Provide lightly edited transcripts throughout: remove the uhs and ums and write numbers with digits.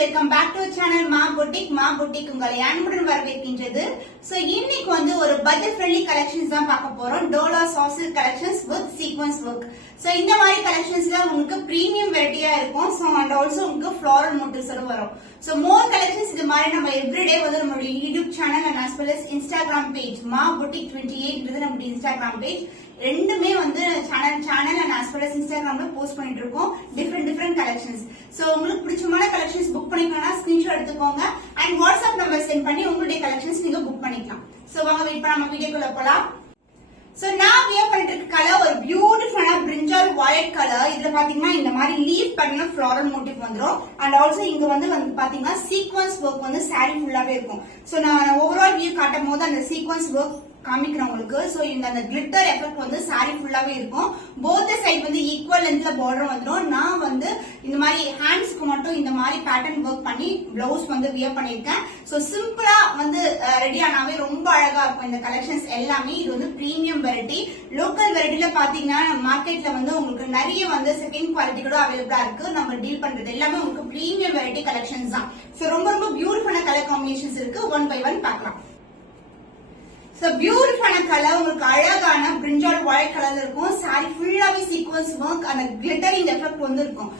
Welcome back to channel மா boutique உங்களை அன்புடன் வரவேற்கின்றது. சோ இன்னைக்கு வந்து ஒரு பட்ஜெட் ஃப்ரெண்ட்லி கலெக்ஷன்ஸ் தான் பார்க்க போறோம். Dola soft collections with sequence work. So இந்த மாதிரி கலெக்ஷன்ஸ்ல உங்களுக்கு பிரீமியம் வெரைட்டியா இருக்கும். சோ அண்ட் ஆல்சோ உங்களுக்கு ஃப்ளாரல் மோட்டிவ்ஸ் வரும். சோ மோர் கலெக்ஷன்ஸ் இது மாதிரி நம்ம எவ்ரிடே வந்து நம்மளுடைய YouTube channel and as well as Instagram page மா புட்டிக் 28 நம்மளுடைய இன்ஸ்டாகிராம் பேஜ் ரெண்டுமே வந்து channel and as well as இன்ஸ்டாகிராம்ல போஸ்ட் பண்ணிட்டு இருக்கோம் டிஃபரெண்ட் கலெக்ஷன்ஸ். சோ உங்களுக்கு பிடிச்சமான கலெக்ஷன்ஸ் புக் பண்ணிக்கணும்னா ஸ்கிரீன்ஷாட் எடுத்துக்கோங்க அண்ட் வாட்ஸ்அப் நம்பர் சென்ட் பண்ணி உங்களுடைய கலெக்ஷன்ஸ் நீங்க புக் பண்ணிக்கலாம். சோ வாங்க இப்ப நம்ம வீடியோக்குள்ள போலாம். சோ நான் வியர் பண்ணிட்டு இருக்க கலர் ஒரு பியூட்டிஃபுல்லான பிரிஞ்சால் வயலட் கலர். இதுல பாத்தீங்கன்னா இந்த மாதிரி லீஃப் பேட்டர்ன் ஃப்ளாரல் மோட்டிவ் வந்துரும் அண்ட் ஆல்சோ இங்க வந்து பாத்தீங்கன்னா சீக்வென்ஸ் ஒர்க் வந்து சாரி ஃபுல்லாவே இருக்கும். சோ நான் ஓவரால் வியூ காட்டும் போது அந்த சீக்வென்ஸ் ஒர்க் காமிக்கிறேன் உங்களுக்கு. சோ இந்த அந்த கிளிட்டர் எஃபெக்ட் வந்து சாரி ஃபுல்லாவே இருக்கும். போத் சைடு வந்து ஈக்குவல் லென்த்ல பார்டர் வந்துரும். நான் வந்து இந்த மாதிரி ஹேண்ட்ஸ்க்கு மட்டும் இந்த மாதிரி பேட்டர்ன் ஒர்க் பண்ணி பிளவுஸ் வந்து வியர் பண்ணிருக்கேன். சோ சிம்பிளா வந்து ரெடி ஆனாவே ரொம்ப அழகா இருக்கும் இந்த கலெக்ஷன்ஸ் எல்லாமே. இது வந்து பிரீமியம் வெரைட்டி. லோக்கல் வெரைட்டில பாத்தீங்கன்னா மார்க்கெட்ல வந்து உங்களுக்கு நிறைய வந்து செகண்ட் குவாலிட்டி கூட அவைலபிளா இருக்கு. நம்ம டீல் பண்றது எல்லாமே உங்களுக்கு பிரீமியம் வெரைட்டி கலெக்ஷன்ஸ் தான். சோ ரொம்ப பியூட்டிஃபுல்லான கலர் காம்பினேஷன்ஸ் இருக்கு. ஒன் பை ஒன் பார்க்கலாம். சோ பியூட்டிஃபுல்லான கலர் உங்களுக்கு அழகான பிரிஞ்சால் வயலட் கலர்ல இருக்கும். சாரி ஃபுல்லாவே சீக்வென்ஸ் ஒர்க் அந்த கிளிட்டரிங் எஃபெக்ட் வந்து இருக்கும்.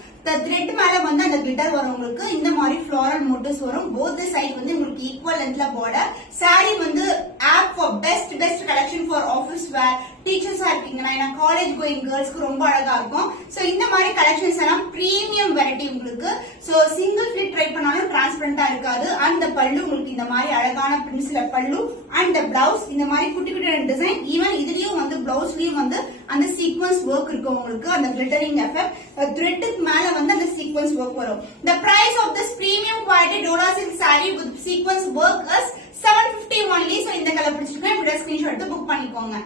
த்ரெட் மேல வந்து அந்த கிளிட்டர் வரும் உங்களுக்கு. இந்த மாதிரி ஃப்ளாரல் மோட்டிவ்ஸ் வரும். போத் சைடு வந்து உங்களுக்கு ஈக்குவல் லென்த்ல பார்டர். சாரி வந்து apt for best collection for office wear. டீச்சர்ஸா இருக்கீங்கன்னா காலேஜ் கோயிங் கேர்ள்ஸ்க்கு ரொம்ப அழகா இருக்கும். சோ இந்த மாதிரி கலெக்ஷன்ஸ் எல்லாம் பிரீமியம் வெரைட்டி உங்களுக்கு. சோ சிங்கிள் ஃபிட் ட்ரை பண்ணாலும் டிரான்ஸ்பரண்டா இருக்காது. அந்த பல்லு உங்களுக்கு இந்த மாதிரி அழகான பிரின்ஸ்ல பல்லு அண்ட் பிளவுஸ் இந்த மாதிரி குட்டி டிசைன். ஈவன் இதுலயும் வந்து பிளவுஸ்லயும் வந்து அந்த சீக்வென்ஸ் ஒர்க் இருக்கும் உங்களுக்கு. அந்த கிளிட்டரிங் எஃபெக்ட் த்ரெட்டுக்கு மேல வந்து அந்த சீக்வென்ஸ் ஒர்க் வரும். The price of this premium quality Dola silk saree with sequence work is 750 only. So இந்த கலர் பிடிச்சிருக்கா இப்படி ஸ்கிரீன்ஷாட் எடுத்து புக் பண்ணிக்கோங்க.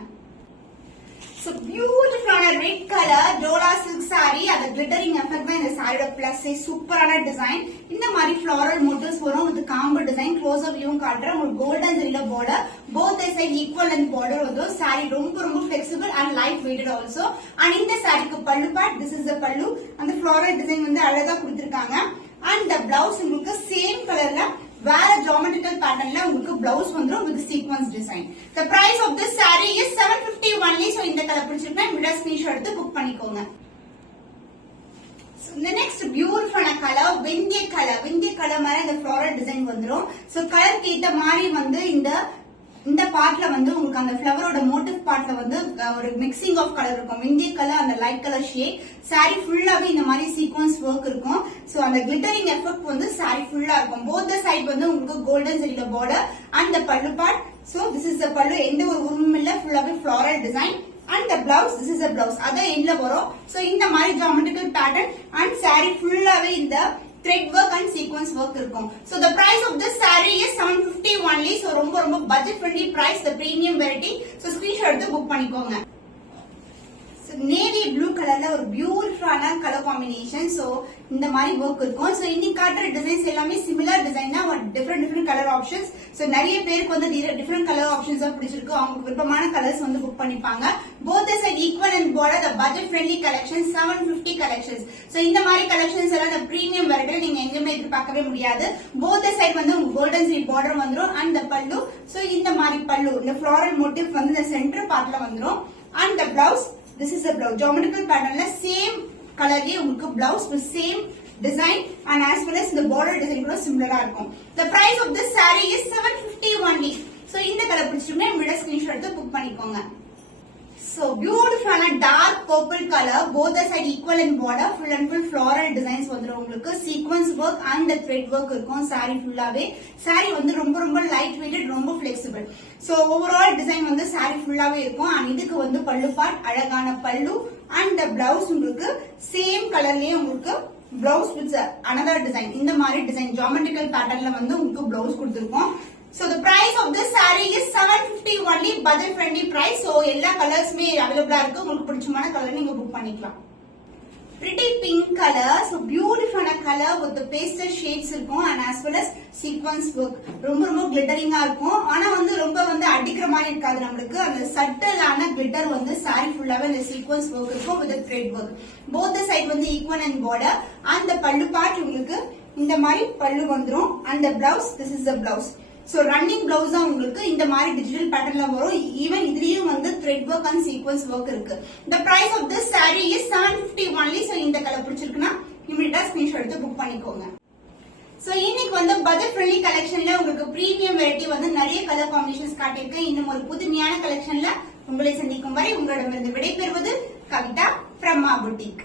So beautiful red color Dola silk saree. அந்த glittering effect தான் இந்த சாரியோட பிளஸ். சூப்பரான டிசைன். இந்த மாதிரி floral motifs வரும். இது combo design. Close up view காட்றேன். உங்களுக்கு கோல்டன் ஜரில border. Both side equal and border வரும். சாரி ரொம்ப flexible and light weighted also. And இந்த சாரிக்கு பல்லு part. This is the பல்லு. அந்த floral design வந்து அழகா கொடுத்திருக்காங்க. And the blouse உங்களுக்கு சேம் கலர்ல வேற geometrical patternல உங்களுக்கு பிளவுஸ் வந்துரும் with sequence design. The price of this saree is 750 only. So இந்த கலர் பிடிச்சிருந்தா இந்த ஸ்கிரீன்ஷாட் எடுத்து புக் பண்ணிக்கோங்க. The next beautiful color வெந்தய கலர் மாதிரி இந்த floral design வந்துரும். So கலருக்கு ஏத்த மாதிரி வந்து இந்த பார்ட்ல வந்து உங்களுக்கு அந்த ஃப்ளவரோட மோட்டிவ் பார்ட்ல வந்து ஒரு மிக்சிங் ஆஃப் கலர் இருக்கும். வெந்தய கலர் அந்த லைட் கலர் ஷேட். சாரி ஃபுல்லாவே இந்த மாதிரி சீக்வென்ஸ் ஒர்க் இருக்கும். சோ அந்த கிளிட்டரிங் எஃபெக்ட் வந்து சாரி ஃபுல்லா இருக்கும். போத் சைடு வந்து உங்களுக்கு கோல்டன் ஜரில பார்டர் அண்ட் the பல்லு part. So this is the பல்லு. எந்த ஒரு உருவமும் இல்ல. ஃபுல்லாவே floral design. And the blouse, this is the blouse. அத எண்ட்ல வரும். சோ இந்த மாதிரி geometrical pattern and saree ஃபுல்லாவே இந்த thread work and sequence work இருக்கும். So the price of this saree is 750 only. So ரொம்ப budget friendly price, the premium variety. So screenshot எடுத்து புக் பண்ணிக்கோங்க. நேவி ப்ளூ கலர்ல ஒரு பியூட்டிஃபுல்லான கலர் காம்பினேஷன். சோ இந்த மாதிரி ஒர்க் இருக்கும். சோ இன்னைக்கு காட்டுற டிசைன்ஸ் எல்லாமே சிமிலர் டிசைன் தான். Different colour options. சோ நிறைய பேருக்கு வந்து டிஃபரெண்ட் கலர் ஆப்ஷன்ஸ் தான் பிடிச்சிருக்கு. அவங்க விருப்பமான கலர்ஸ் வந்து புக் பண்ணிப்பாங்க. Both side equal and border. The budget friendly collection 750 collections. So இந்த மாதிரி கலெக்ஷன்ஸ் எல்லாம் இந்த பிரீமியம் வெரைட்டில நீங்க எங்கேயுமே எதிர்பார்க்கவே முடியாது. போத் சைடு வந்து கோல்டன் ஜரி பார்டர் வந்துரும் அண்ட் the பல்லு. சோ இந்த மாதிரி பல்லு இந்த ஃப்ளாரல் மோட்டிவ் வந்து இந்த சென்டர் பார்ட்ல வந்துரும் and the blouse. This is a blouse. Geometrical patternல same colorலயே உங்களுக்கு blouse with same design and as well as the border design கூட similar-ஆ இருக்கும். The price of this saree is 750 only. So இந்த colour பிடிச்சிருந்தா இந்த ஸ்கிரீன்ஷாட் எடுத்து book பண்ணிக்கோங்க. So beautiful dark purple color. Both the side equal and border. Full and full floral designs வந்துரும் உங்களுக்கு. Sequence work and the thread work இருக்கும். saree ஃபுல்லாவே. saree வந்து ரொம்ப light weighted, ரொம்ப flexible. So overall design வந்து saree ஃபுல்லாவே இருக்கும். and இதுக்கு வந்து பல்லு பார்ட் அழகான பல்லு and the blouse உங்களுக்கு same கலர்லயே உங்களுக்கு blouse with another design. இந்த மாதிரி டிசைன் geometrical patternல வந்து உங்களுக்கு blouse கொடுத்திருக்கோம். So the price of this saree is 750 only. Budget friendly price. So எல்லா கலர்ஸ்மே அவைலபிளா இருக்கு. உங்களுக்கு பிடிச்சமான கலர் நீங்க புக் பண்ணிக்கலாம். Pretty pink color. So beautiful colour with pastel shades இருக்கும் and as well as sequins work. ரொம்ப ரொம்ப கிளிட்டரிங்கா இருக்கும். ஆனா வந்து ரொம்ப வந்து அடிக்கிற மாதிரி இருக்காது. நம்மளுக்கு அந்த சட்டலான கிளிட்டர் வந்து சாரி ஃபுல்லாவே இந்த சீக்வன்ஸ் ஒர்க் இருக்கும் with thread work. Both the side வந்து ஈக்குவல் அண்ட் பார்டர். அந்த பல்லு பார்ட் உங்களுக்கு இந்த மாதிரி பல்லு வந்துரும். அந்த blouse this is the blouse. So running blouse தான் உங்களுக்கு இந்த மாதிரி டிஜிட்டல் பேட்டர்ன்ல வரும். ஈவன் இதுலயும் வந்து thread work and sequence work இருக்கு. The price of this saree is 750 only. So இந்த கலர் பிடிச்சிருக்குன்னா இமிடியேட்டா ஸ்கிரீன்ஷாட் எடுத்து புக் பண்ணிக்கோங்க. சோ இன்னைக்கு வந்து பட்ஜெட் ஃப்ரெண்ட்லி கலெக்ஷன்ல உங்களுக்கு பிரீமியம் வெரைட்டி வந்து நிறைய கலர் காம்பினேஷன்ஸ் காட்டியிருக்கேன். இன்னும் ஒரு புதுமையான கலெக்ஷன்ல உங்களை சந்திக்கும் வரை உங்களிடமிருந்து விடைபெறுவது கவிதா from Ma Boutique.